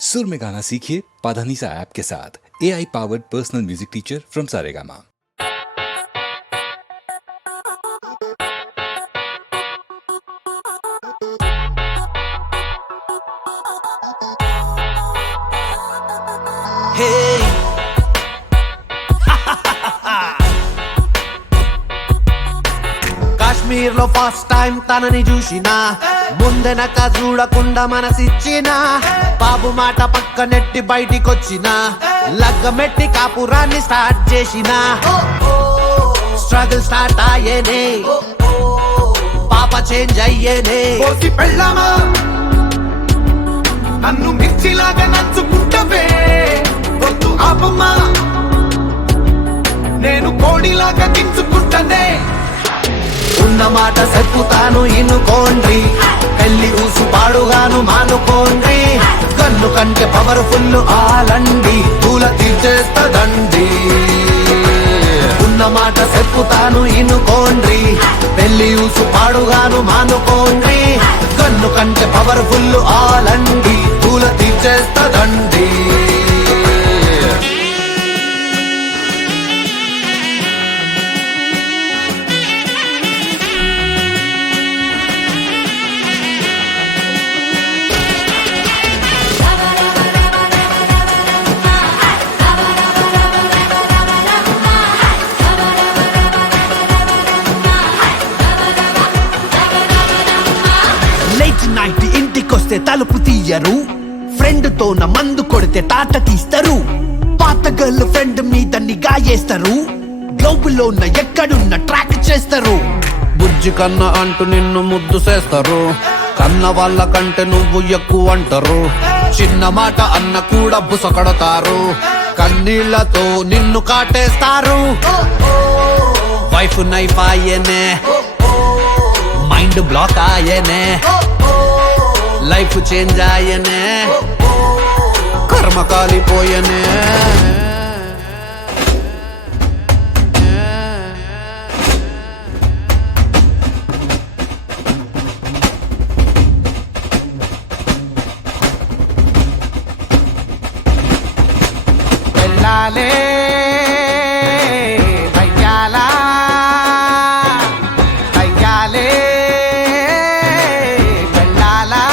सुर में गाना सीखिए पाधानीसा ऐप के साथ। AI powered personal music teacher from Saregama. Hey. Kashmir లో ఫస్ట్ టైం తనని చూసినా ముందెనక చూడకుండా మనసిచ్చిన బాబు మాట పక్క నెట్టి బయటికొచ్చిన లగ్గమెట్టి కాపురాన్ని స్టార్ట్ చేసిన స్ట్రగుల్ స్టార్ట్ అయ్యేనే పాప చేంజ్ అయ్యేనే పెళ్ళామా నన్ను మిర్చిలాగా నచ్చుకుంటవే వద్దు ఆపమ్మా నేను కోడిలాగా గించుకుంటనే ఉన్న మాట చెప్పుతాను ఇనుకోండి పెళ్లి ఊసు పాడుగాను మానుకోండి కన్ను కంటే పవర్ఫుల్ ఆలండి పూల తీర్చేస్తదండి ఉన్న మాట చెప్పుతాను ఇనుకోండి పెళ్లి ఊసు పాడుగాను మానుకోండి కన్ను కంటే పవర్ఫుల్ ఆలండి పూల తీర్చేస్తదండి నైట్ ఇంటికొస్తే తలుపు తీయరు ఫ్రెండ్ తో నా మందు కొడితే తాట తీస్తారు పాత గర్ల్ ఫ్రెండ్ మీద నిగా చేస్తారు గ్లోబులో ఉన్న ఎక్కడున్న ట్రాక్ చేస్తారు బుజ్జి కన్న అంటూ నిన్ను ముద్దు చేస్తారు కన్న వాళ్ళ కంటే నువ్వు ఎక్కువ అంటారు చిన్న మాట అన్న కూడా బుసకడతారు కన్నీళ్లతో నిన్ను కాటేస్తారు వైఫ్ నైఫ్ ఆయనే మైండ్ బ్లాక్ ఆయనే లైఫ్ చేంజ్ ఆయనే కర్మ కాలిపోయనే వెళ్ళాలే దయ్యాలా దయ్యాలే వెళ్ళాలా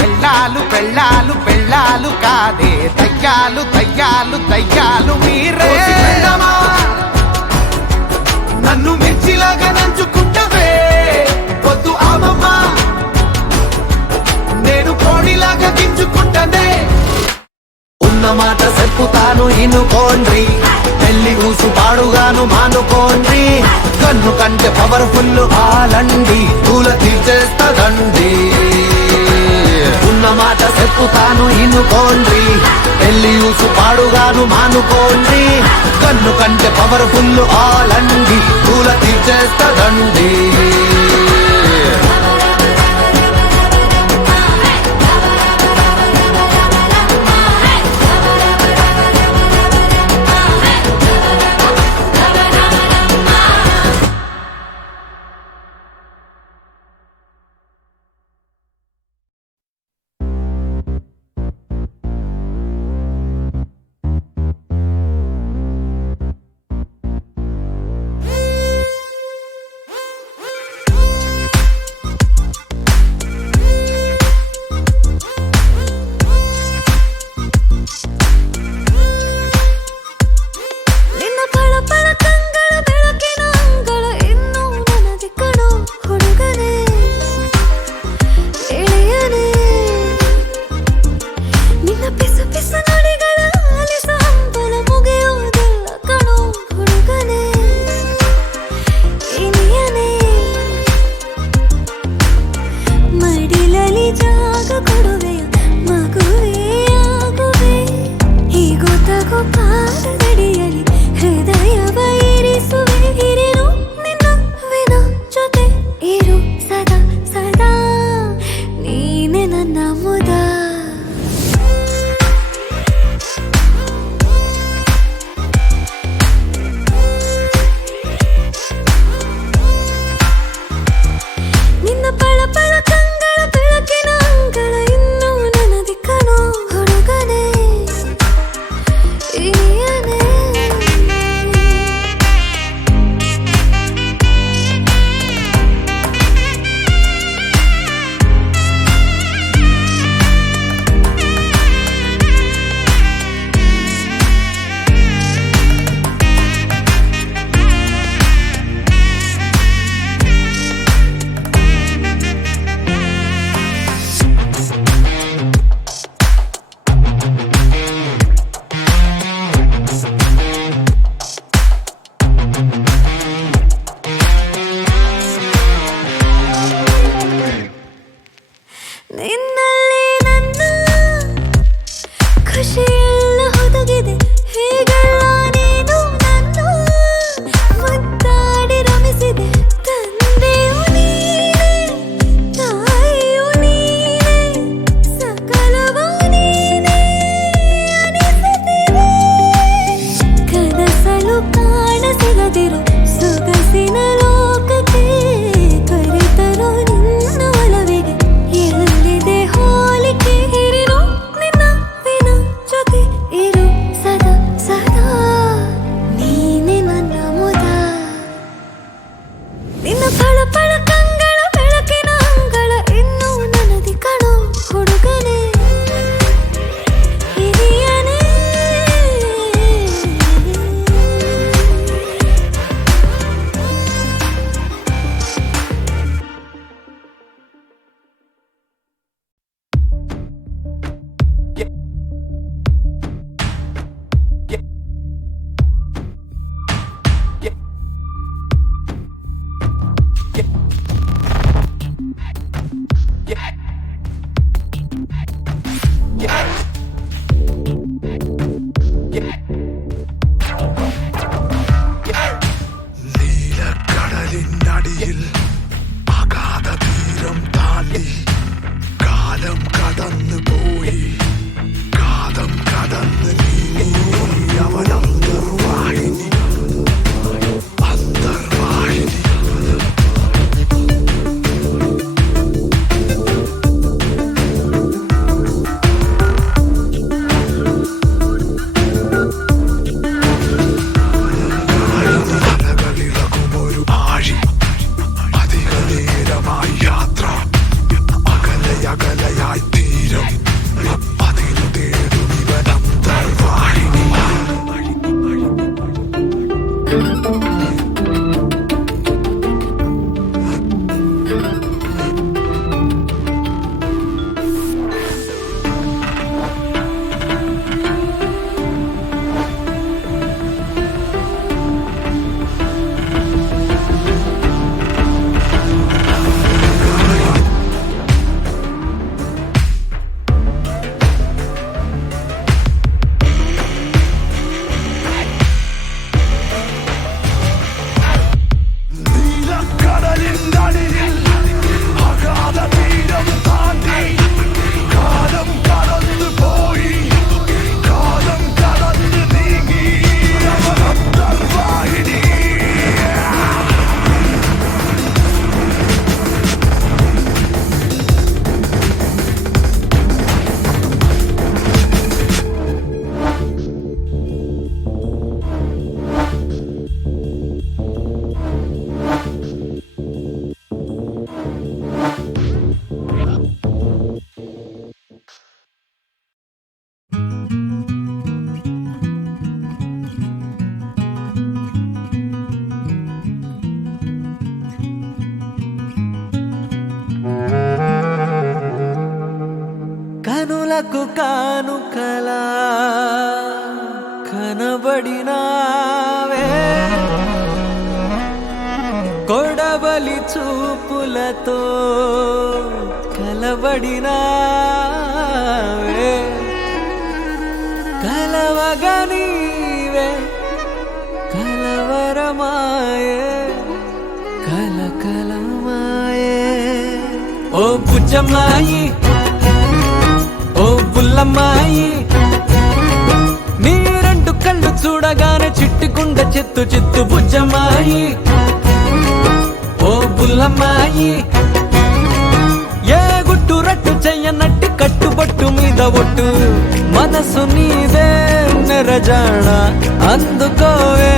పెళ్ళాలు పెళ్ళాలు పెళ్ళాలు కాదే దయ్యాలు దయ్యాలు దయ్యాలు మీరే నన్ను మిర్చిలాగా నంచుకుంటవే వద్దు ఆమమ్మా నేను కోడిలాగా గింజుకుంటనే ఉన్న మాట చెప్పుతాను ఇనుకోండి పెళ్లి ఊసు పాడుగాను మానుకోండి కన్ను కంటే పవర్ఫుల్ ఆలండి పూల తీర్చేస్తదండి ఉన్న మాట చెప్పుతాను ఇనుకోండి పెళ్లి ఊసు పాడుగాను మానుకోండి కన్ను కంటే పవర్ఫుల్ ఆలండి పూల తీర్చేస్తదండి ಖುಷಿಯೆಲ್ಲ ಹೊದಗಿದೆ ಹೇಗಲ್ಲ ನೀನು ನನ್ನ ಮುದ್ದಾಡಿ ರಮಿಸಿದೆ ತಂದೆಯು ನೀನೆ ತಾಯಿಯು ನೀನೆ ಸಕಲವೂ ನೀನೆ ಅನಿಸುತ್ತಿದೆ ಕನಸಲು ಕಾಣಸಿಗದಿರು ಸೊಗಸಿನ ಲೋಕಕ್ಕೆ ಕರೆತರೋ ನಿನ್ನ ಒಲವಿಗೆ ಎಲ್ಲಿದೆ ಹೋಲಿಕೆ ಇರಿರು ನಿನ್ನ ವಿನ ಜೊತೆ ಇರು ಸದಾ ಸದಾ ನೀನೆ ನನ್ನ ಮುದ ನಿನ್ನ ಫಳ ಕಂಗಳ ಬೆಳಕಿನ ಅಂಗಳ ಇನ್ನೂ ನನದಿ ಕಣೋ ಹುಡುಗನೇ ಹಿರಿಯನೇ നീലക്കടലിനടിയിൽ അഗാധ തീരം താണ്ടി കാലം കടന്നു പോയി കാലം കടന്ന് നീങ്ങി അവൻ അന്തർവാഹിനി അന്തർവാഹിനി അലകളിളകുമൊരു ആഴി അധിക നേരമായി യാത്ര അകലയകലയായി തീരം അതിനു തേടും ഇവൻ അന്തർവാഹിനി നീലക്കടലിനടിയിൽ അഗാധ തീരം താണ്ടി കാലം കടന്നു പോയി കാലം കടന്ന് നീങ്ങി അവൻ അന്തർവാഹിനി కనులకు కానుకలా కనబడినావే కొడబలి చూపులతో కలబడినావే కలవగా నీవే కలవరమాయే కలకలమాయే ఓ బుజ్జమ్మాయి ఓ బుల్లమ్మాయి నీ రెండు కళ్ళు చూడగానే చిట్టుకుండ చిత్తు చిత్తు బుజ్జమ్మాయి ఓ బుల్లమ్మాయి ఏ గుట్టు రట్టు చెయ్యనట్టి కట్టుబట్టు మీద ఒట్టు మనసు నీదే నెరజాణ అందుకోవే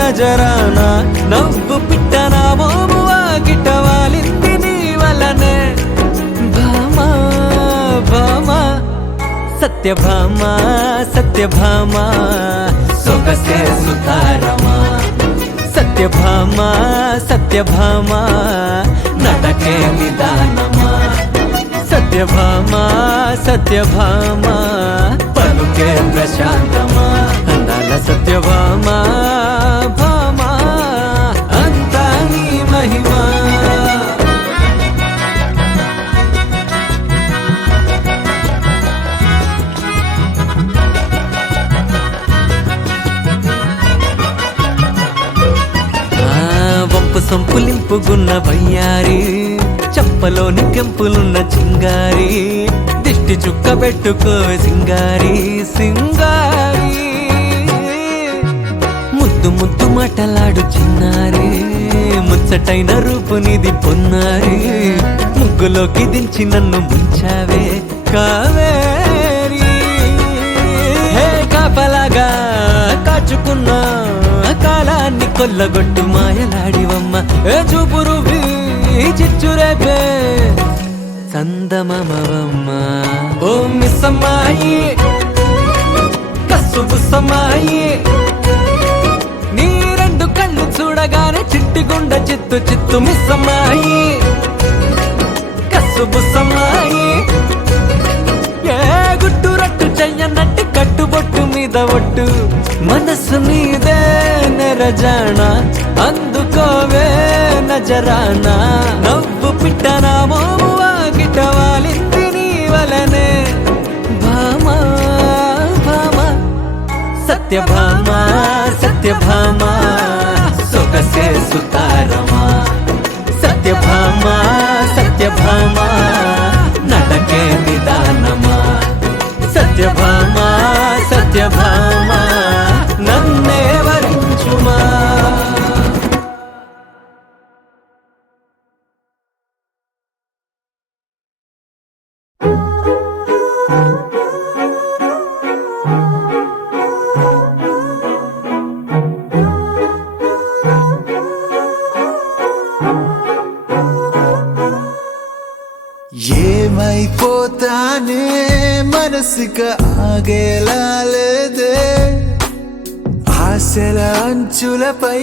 నజరాన నవ్వు పిట్టన మోము వాకిట వాలింది నీ వలనే భామా భామా సత్యభామా సత్యభామా సొగసే సుతారమా సత్యభామా సత్యభామా నటకే నిదానమా సత్యభామా సత్యభామా పలుకే ప్రశాంతమా అందాల సత్యభామా భామా అంతా నీ మహిమా సంపులింపుగున్న వయ్యారి చంపలోని కెంపులున్న చింగారి దిష్టి చుక్క పెట్టుకో సింగారి సింగారి ముద్దు ముద్దు మాటలాడు చిన్నారి ముచ్చటైన రూపునిది పొన్నారి ముగ్గులోకి దించి నన్ను ముంచావే కావేరి హే కాపలాగా కాచుకున్నా కాలాన్ని కొల్లగొట్టు మాయలాడివమ్మ ఏ చూపు రువి చిచ్చురేపే సందమమవమ్మ ఓ మిస్సమ్మాయి కస్సు బుస్సమ్మాయి నీ రెండు కళ్ళు చూడగానే చిట్టి గుండ చిత్తు చిత్తు మిస్సమ్మాయి కస్సు బుస్సమ్మాయి ఏ గుట్టు రట్టు చెయ్యనట్టి కట్టుబొట్టు మీద ఒట్టు మనసు మీదే నెరజాణ అందుకోవే నజరానా నవ్వు పిట్టనా మోము వాకిట వాలింది నీ వలనే భామా భామా సత్యభామా సత్యభామా సొగసే సుతారమా సత్యభామా సత్యభామా నడకే నిదానమా సత్యభామా సత్యభామా నన్నే వరించుమా ఏమైపోతానే మనసుక ఆగేలా లేదే ఆశల అంచులపై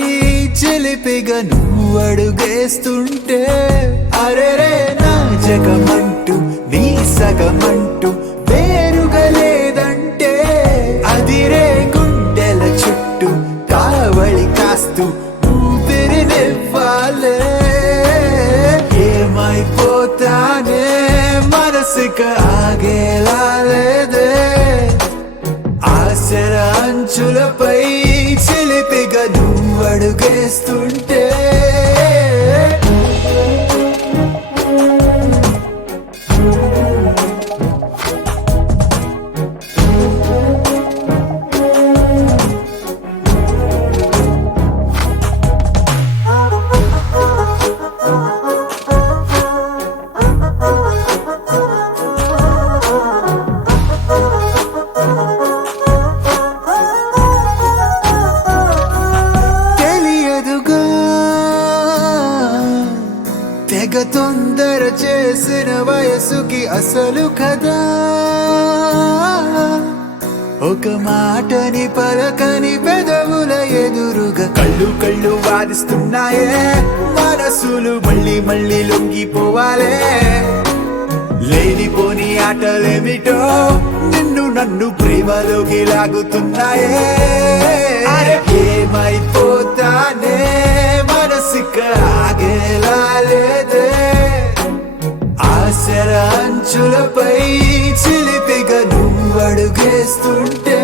చిలిపిగా నువ్వు అడుగేస్తుంటే అరెరే నా జగమంటూ నీ సగమంటూ వేరుగా లేదంటే అదిరే గుండెల చుట్టూ కావళి కాస్తూ ఊపిరినివ్వాలే ఏమైపోతానే మనసుక ఆగేలా లేదే ఆశల అంచులపై చిలిపిగా నువ్వు అడుగేస్తుంటే తెలియదుగా తెగ తొందర చేసిన వయసుకి అసలు కదా ఒక మాటని పలకని పెదవుల ఎదురుగా కళ్ళు కళ్ళు వాదిస్తున్నాయే మనసులు మళ్ళీ మళ్ళీ లొంగిపోవాలే లేనిపోని ఆటలేమిటో నిన్ను నన్ను ప్రేమలోకి లాగుతున్నాయే అరే ఏమైపోతానే మనసుక ఆగేలా లేదే ఆశల అంచులపై చిలిపిగా నువ్వు అడుగేస్తుంటే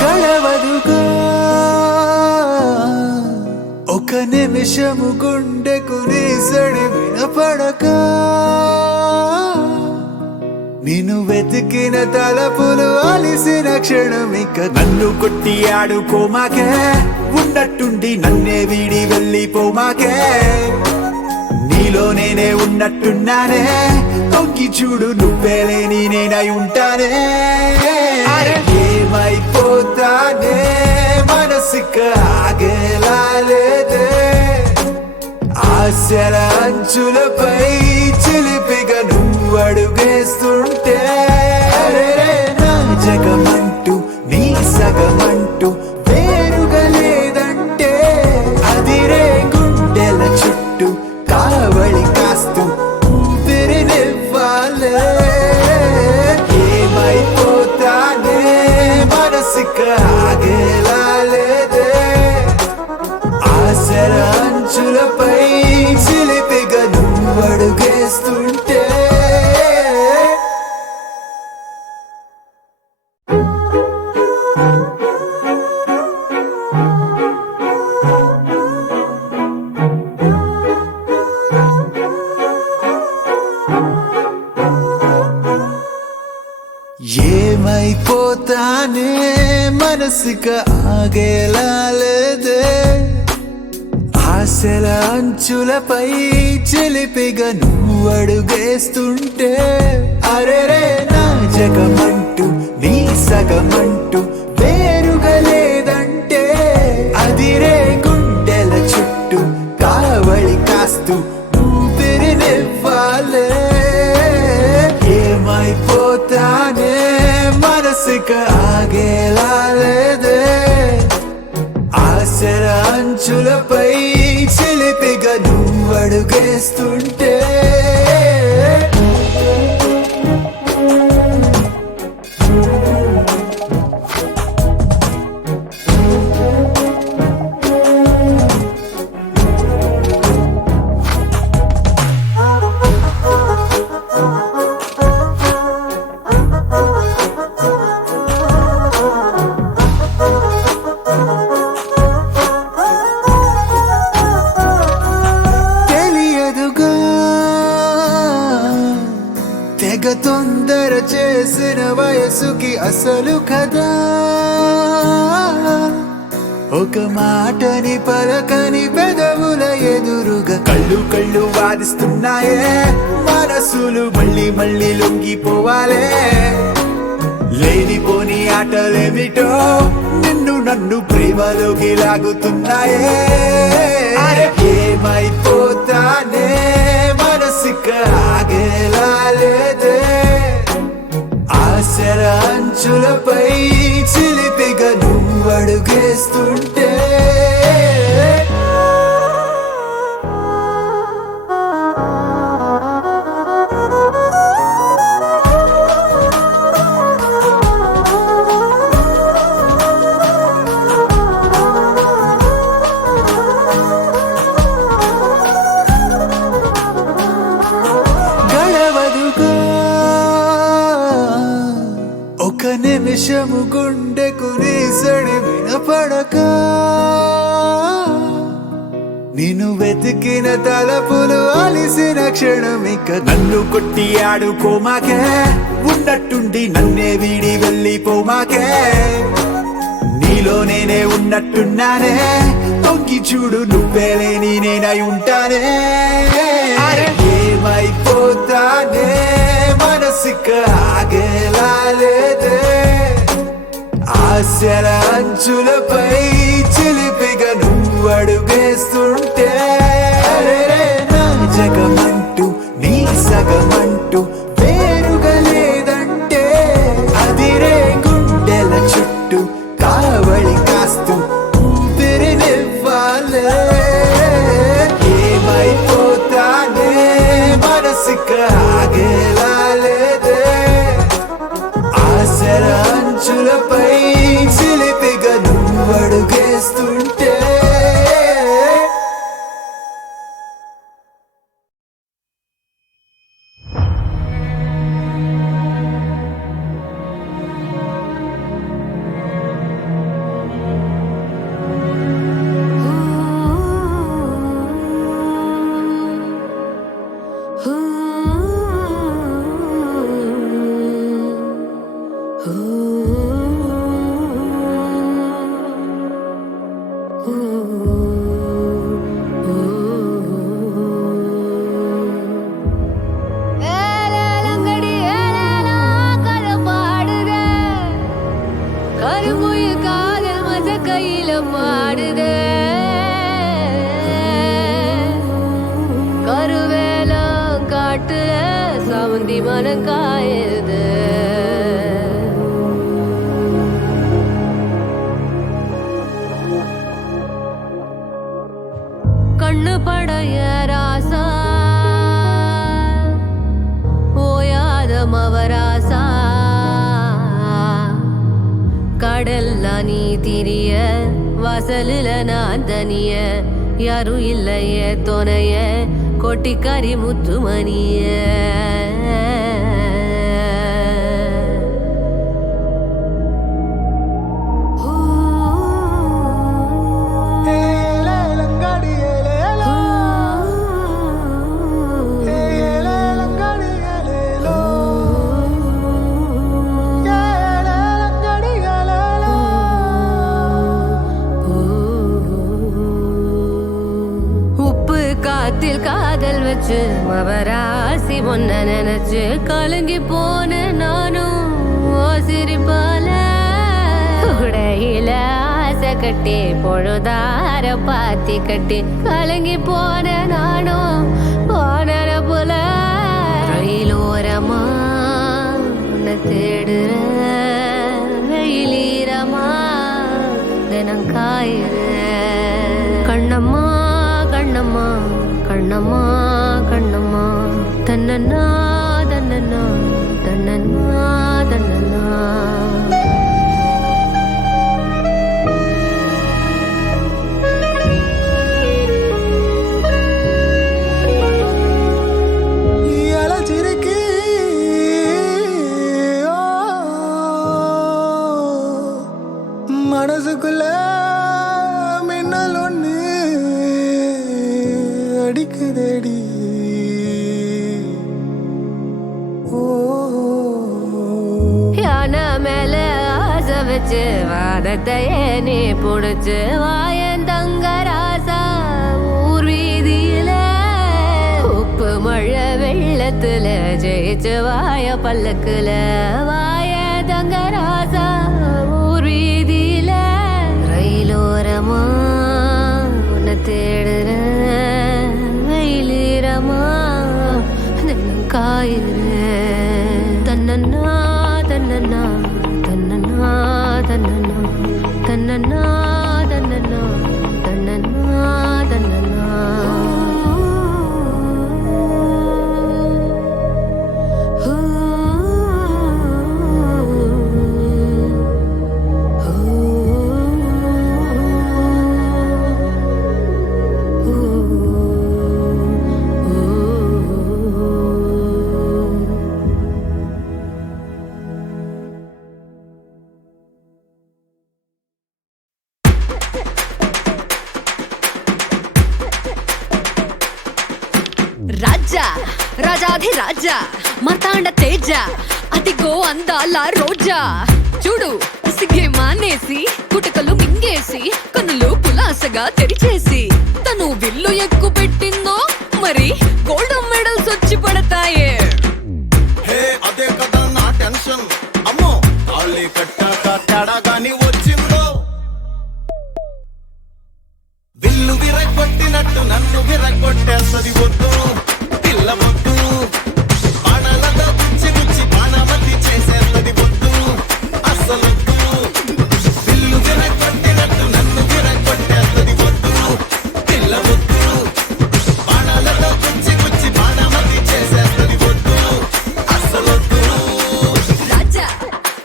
గడవదుగా ఒక నిమిషము గుండెకు నీ సడి వినపడక నిన్ను వెతికిన తలపులు అలిసిన క్షణమిక నన్ను కొట్టి ఆడుకోమాకే ఉన్నట్టుండి నన్నే వీడి వెళ్ళిపోమాకే నీలో నేనే ఉన్నట్టున్నానే తొంగి చూడు నువ్వే లేని నేనై ఉంటానే అరే ఏమైపోతానే మనసుక ఆగేలా లేదే ఆశల అంచులపై చిలిపిగా నువ్వు అడుగేస్తుంటే అరెరే నా జగమంటూ నీ సగమంటూ వేరుగా లేదంటే అదిరే గుండెల చుట్టూ కావళి కాస్తూ ఊపిరినివ్వాలే ఏమైపోతానే మనసుక మనసుక ఆగేలా లేదే ఆశల అంచులపై చిలిపిగా నువ్వు అడుగేస్తుంటే అరెరే నా జగమంటూ నీ సగమంటూ వేరుగా లేదంటే అదిరే గుండెల చుట్టూ కావళి కాస్తూ ఊపిరినివ్వాలే ఏమైపోతానే మనసుక ఆగేలా లేదే ఆశల అంచులపై చిలిపిగా నువ్వు అడుగేస్తుంటే తెలియదుగా తెగ తొందర చేసిన వయసుకి అసలు కదా ఒక మాటని పలకని పెదవుల ఎదురుగా కళ్ళు కళ్ళు వాదిస్తున్నాయే మనసులు మళ్ళీ మళ్ళీ లొంగిపోవాలే లేనిపోని ఆటలేమిటో నిన్ను నన్ను ప్రేమలోకి లాగుతున్నాయే అరే ఏమైపోతానే మనసుక ఆగేలా లేదే ఆశల అంచులపై చిలిపిగా నువ్వు అడుగేస్తుంటే గడవదుగా ఒక నిమిషము గుండెకు నీ సడి వినపడక నిన్ను వెతికిన తలపులు అలిసిన క్షణమిక నన్ను కొట్టి ఆడుకోమాకే ఉన్నట్టుండి నన్నే వీడి వెళ్ళిపోమాకే నీలో నేనే ఉన్నట్టున్నానే తొంగి చూడు నువ్వే లేని నేనై ఉంటానే అరే ఏమైపోతానే మనసుక ఆగేలా లేదే ఆశల అంచులపై చిలిపిగా నువ్వు అడుగేస్తుంటే అరెరే నా జగమంటూ నీ సగమంటూ వేరుగా లేదంటే అదిరే గుండెల చుట్టూ కావళి కాస్తూ ఊపిరినివ్వాలే ఏమైపోతానే మనసుక ఆగేలా లేదే ఆశల అంచులపై చిలిపిగా నువ్వు అడుగేస్తుంటే ஏலேலங்கடி ஏலேலா கதை பாடுதே கருமுயில் காதல் மத கையில பாடுதே கருவேலம் காட்டுல சவுந்தி மனம் காயுது கண்ணு படைய ராசா ஓயாத மவராசா கடல்ல நீ திரிய வாசலில நான் தனிய யாரும் இல்லைய துணைய கொட்டிக்காரி முத்துமணிய வாத்தில் காதல் வச்சு மவராசி ஒன்ன நினைச்சு கலங்கி போன நானும் ஓ சிரிப்பால உடையில ஆசை கட்டி பொழுதார பாத்தி கட்டி கலங்கி போன நானும் போன புல ரயிலோரமா உன்னை தேடுற வெயிலீரமா தினம் காயிற கண்ணம்மா கண்ணம்மா கண்ணம்மா கண்ணம்மா தன்னன்னா தன்னன்னா தன்னன்னா தன்னன்னா அலச்சிருக்கு மனசுக்குள்ள மின்னல் ஒண்ணு அடிக்குதடி யானை மேல ஆசை வச்சு வாதத்தையே நீ புடிச்சு வாயன் தங்க ராசா ஊர் வீதியில உப்பு மழை வெள்ளத்துல ஜெயிச்சு வாய பல்லக்குல வாய தங்க ராசா ஊர் வீதியில ரயிலோரமா உன்னை தேடுற வெயிலீரமா தினம் காயிற தன்னன்னா தன்னன்னா தன்னன்னா தன்னன்னா தன்னன்னா தன்னன்னா தன்னன்னா தன்னன்னா రాజా రాజాధి రాజా మతాండ తేజ అదిగో అందాల రోజా చూడు సిగ్గే మానేసి కుటకలు మింగేసి కన్నులు పులాసగా తెరిచేసి తను విల్లు ఎక్కు పెట్టిందో మరి గోల్డ్ మెడల్స్ వచ్చి పడతాయే హే అదే కదా నా టెన్షన్ అమ్మో తాళి కట్టాక తేడా గాని వచ్చిందో విల్లు విరగొట్టినట్టు నన్ను విరగొట్టేసరి వద్దు పిల్ల వద్దు బాణాలతో గుచ్చి గుచ్చి బాణామతి చేసేది వద్దు అసలొద్దు విల్లు విరగొట్టినట్టు నన్ను విరగొట్టేసరి వద్దు పిల్ల వద్దు బాణాలతో గుచ్చి గుచ్చి బాణామతి చేసేది వద్దు అసలొద్దు రాజా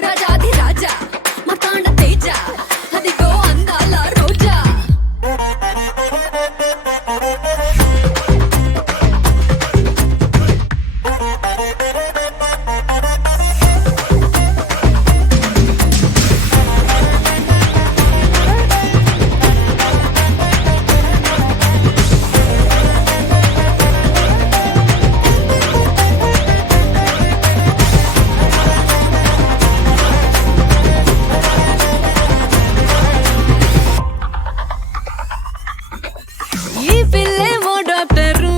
రాజాధి రాజా మతాండ తేజ అదిగో అందాల రోజా ఈ పిల్లేమో డాక్టరు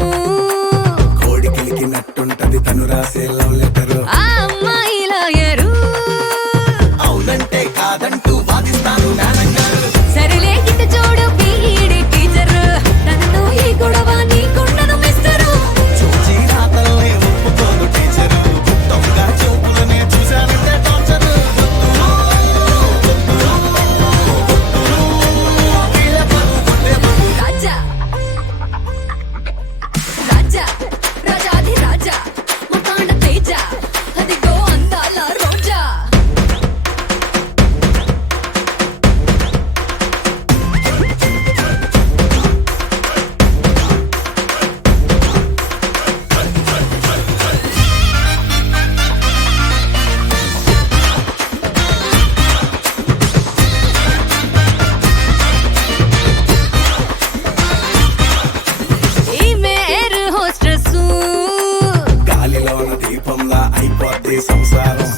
కోడికిలికినట్టుంటది తను రాసే లవ్ లెటరు ఆ అమ్మాయి లాయరు అవునంటే కాదంటూ వాదిస్తాను నాన్నగారు సరేలే గిట్ట చూడు పీఈడి టీచర్ నన్ను ఈ గొడవ నీకుండదు మిస్టరు చూచి రాతల్ని ఒప్పుకోదు టీచరు దొంగ చూపులనే చూశానంటే టార్చరు రాజా రాజా రాజాధి రాజా మతాండ తేజ అదిగో అందాల రోజా ఈమె ఎయిర్ హోస్టెస్ గాలిలోన దీపంలా అయిపోద్ది సంసారం